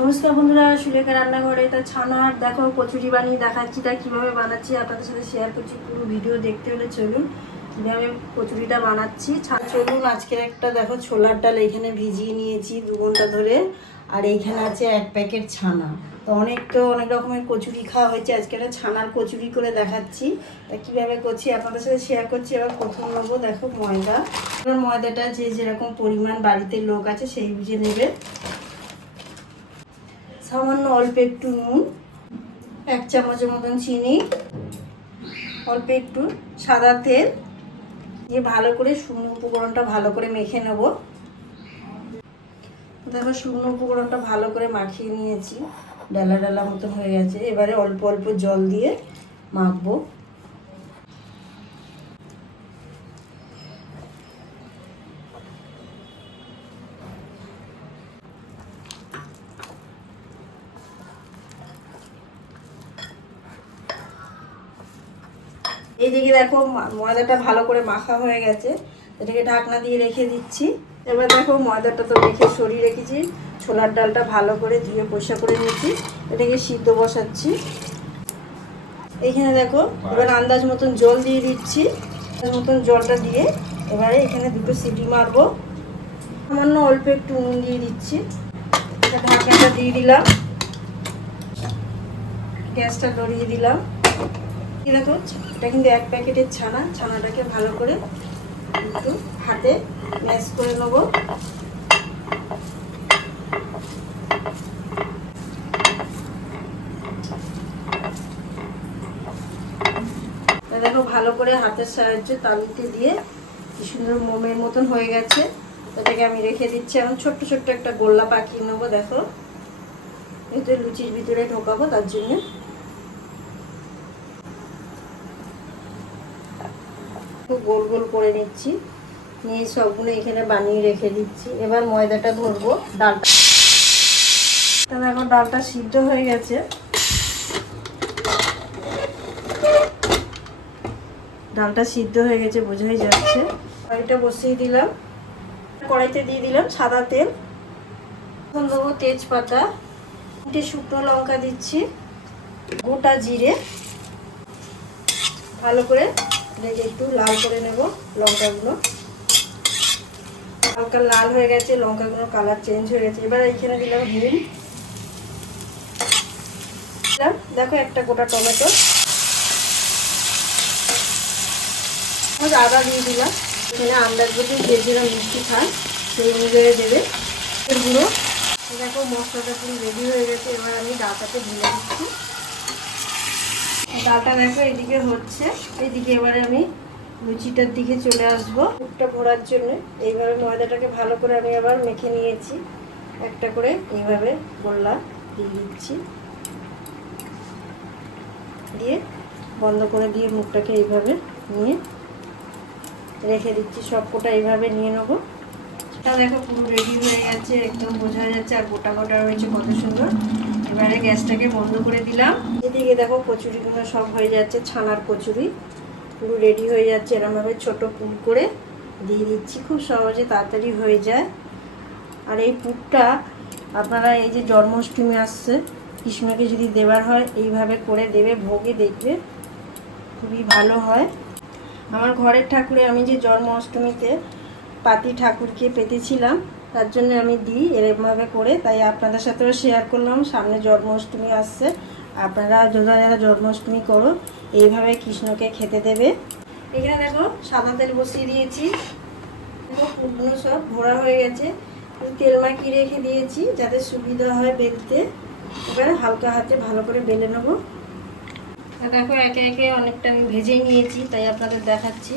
নমস্কার বন্ধুরা, সুলেখা রান্নাঘরে। তা ছানার দেখো, কচুরি বানিয়ে দেখাচ্ছি, তা কীভাবে বানাচ্ছি আপনাদের সাথে শেয়ার করছি, পুরো ভিডিও দেখতে হলে চলুন। কীভাবে কচুরিটা বানাচ্ছি। চলুন, আজকের একটা দেখো, ছোলার ডাল এখানে ভিজিয়ে নিয়েছি দু ঘণ্টা ধরে। আর এইখানে আছে এক প্যাকেট ছানা। তো অনেক তো অনেক রকমের কচুরি খাওয়া হয়েছে। আজকে একটা ছানার কচুরি করে দেখাচ্ছি। তা কীভাবে করছি আপনাদের সাথে শেয়ার করছি। এবার প্রথম নেব, দেখো ময়দা। ময়দাটা যে যেরকম পরিমাণ বাড়িতে লোক আছে সেই বুঝে নেবে। সামান্য অল্প একটু নুন, এক চামচের মতন চিনি, অল্প একটু সাদা তেল দিয়ে ভালো করে শুকনো উপকরণটা ভালো করে মেখে নেব। দেখো, শুকনো উপকরণটা ভালো করে মাখিয়ে নিয়েছি। ডালা ডালা মতন হয়ে গেছে। এবারে অল্প অল্প জল দিয়ে মাখবো। এইদিকে দেখো ময়দাটা ভালো করে মাখা হয়ে গেছে। এটাকে ঢাকনা দিয়ে রেখে দিচ্ছি। এবার দেখো ময়দাটা তো রেখে সরিয়ে রেখেছি। ছোলার ডালটা ভালো করে ধুয়ে পরিষ্কার করে নিয়েছি। এটাকে সিদ্ধ বসাচ্ছি। এখানে দেখো, এবার আন্দাজ মতন জল দিয়ে দিচ্ছি। আন্দাজ মতন জলটা দিয়ে এবারে এখানে দুটো সিটি মারবো। সামান্য অল্প একটু নুন দিয়ে দিচ্ছি। এটা ঢাকনাটা দিয়ে দিলাম। গ্যাসটা ধরিয়ে দিলাম। দেখো এটা কিন্তু এক প্যাকেটের ছানা, ছানাটাকে ভালো করে একটু হাতে ম্যাশ করে নেব। দেখো, ভালো করে হাতের সাহায্যে তালুতে দিয়ে কি সুন্দর মোমের মতন হয়ে গেছে। এটাকে আমি রেখে দিচ্ছি, এখন ছোট্ট ছোট্ট একটা গোল্লা পাকিয়ে নেব, দেখো। এতে লুচির ভিতরে ঢোকাবো, তার জন্যে গোল গোল করে নিচ্ছি। নিয়ে সবগুলো এখানে বানিয়ে রেখে দিচ্ছি। এবার ময়দাটা ধরবো ডালটা। তাহলে এখন ডালটা সিদ্ধ হয়ে গেছে। ডালটা সিদ্ধ হয়ে গেছে, বোঝাই যাচ্ছে। কড়াইটা বসিয়ে দিলাম। কড়াইতে দিয়ে দিলাম সাদা তেল। এখন দেবো তেজপাতা। তিনটে শুকনো লঙ্কা দিচ্ছি। গোটা জিরে। ভালো করে এটাকে একটু লাল করে নেব লঙ্কাগুলো। হালকা লাল হয়ে গেছে লঙ্কাগুলো কালার চেঞ্জ হয়ে গেছে। এবার এখানে দিলাম হিম দেখো একটা গোটা টমেটো। আদা দিয়ে দিলাম। এখানে আন্দাজ মতো যে যেরকম মিষ্টি খান সেই অনুযায়ী দেবে গুঁড়ো। দেখো মশলাটা পুরো রেডি হয়ে গেছে। এবার আমি ডালটাতে ঢেলে দিচ্ছি। ডালটা দেখো, এদিকে হচ্ছে। এইদিকে এবারে আমি লুচিটার দিকে চলে আসব। মুখটা ভরার জন্য এইভাবে ময়দাটাকে ভালো করে আমি আবার মেখে নিয়েছি। একটা করে এইভাবে গোল্লা দিয়ে দিচ্ছি। দিয়ে বন্ধ করে দিয়ে মুখটাকে এইভাবে নিয়ে রেখে দিচ্ছি। সবকটা এইভাবে নিয়ে নেব। তা দেখো পুরো রেডি হয়ে গেছে, একদম বোঝা যাচ্ছে আর গোটা গোটা রয়েছে, কত সুন্দর। এবারে গ্যাসটাকে বন্ধ করে দিলাম। এদিকে দেখো কচুরিগুলো সব হয়ে যাচ্ছে, ছানার কচুরি। পুরো রেডি হয়ে যাচ্ছে। এরমভাবে ছোট পুর করে দিয়ে দিচ্ছি। খুব সহজে তাড়াতাড়ি হয়ে যায়। আর এই পুরটা আপনারা এই যে জন্মাষ্টমী আসছে কৃষ্ণকে যদি দেবার হয়, এইভাবে করে দেবে, ভোগে দেখবে। খুবই ভালো হয়। আমার ঘরের ঠাকুরে আমি যে জন্মাষ্টমীতে পাতি ঠাকুরকে পেতেছিলাম তার জন্য আমি দিই এরকমভাবে করে। তাই আপনাদের সাথেও শেয়ার করলাম। সামনে জন্মাষ্টমী আসছে। আপনারা যারা যারা জন্মাষ্টমী করো, এইভাবে কৃষ্ণকে খেতে দেবে। এখানে দেখো, সাদা তেল বসিয়ে দিয়েছি। পুরগুলো সব ভরা হয়ে গেছে। তেল মাখিয়ে রেখে দিয়েছি, যাতে সুবিধা হয় বেলতে। এবারে হালকা হাতে ভালো করে বেলে নেব। দেখো, একে একে অনেকটা আমি ভেজে নিয়েছি, তাই আপনাদের দেখাচ্ছি।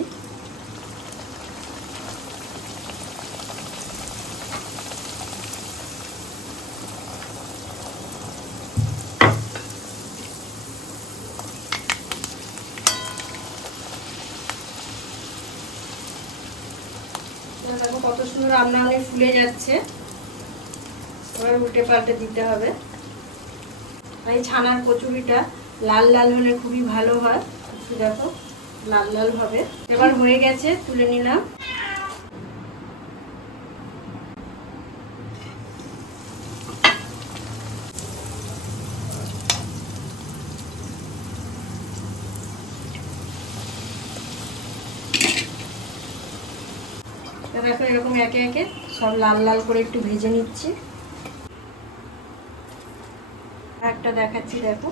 দেখো কত সুন্দর রান্না অনেক ফুলে যাচ্ছে। এবার উল্টে পাল্টে দিতে হবে। এই ছানার কচুরিটা লাল লাল হলে খুবই ভালো হয়। দেখো, লাল লাল হবে। এবার হয়ে গেছে, তুলে নিলাম। দেখো এরকম একে একে সব লাল লাল করে একটু ভেজে নিচ্ছি। একটা দেখাচ্ছি, দেখো।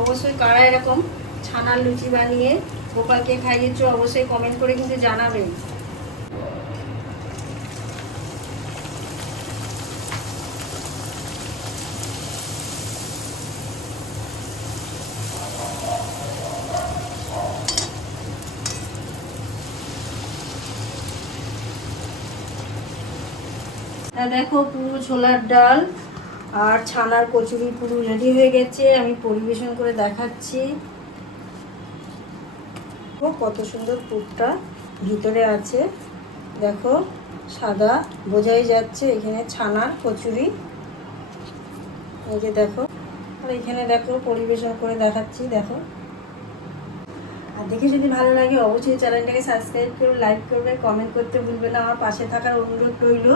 অবশ্যই কারা এরকম ছানার লুচি বানিয়ে গোপালকে খাইয়েছো, অবশ্যই কমেন্ট করে কিন্তু জানাবে। দেখো পুরো ছোলার ডাল আর ছানার কচুরি পুরো রেডি হয়ে গেছে, আমি পরিবেশন করে দেখাচ্ছি। কত সুন্দর পুরটা ভিতরে আছে। দেখো, সাদা বোঝাই যাচ্ছে এখানে ছানার কচুরি। এই যে দেখো, আর এখানে দেখো পরিবেশন করে দেখাচ্ছি, দেখো। আর দেখে যদি ভালো লাগে, অবশ্যই চ্যানেলটাকে সাবস্ক্রাইব করবে লাইক করবে কমেন্ট করতে ভুলবে না। আমার পাশে থাকার অনুরোধ রইল।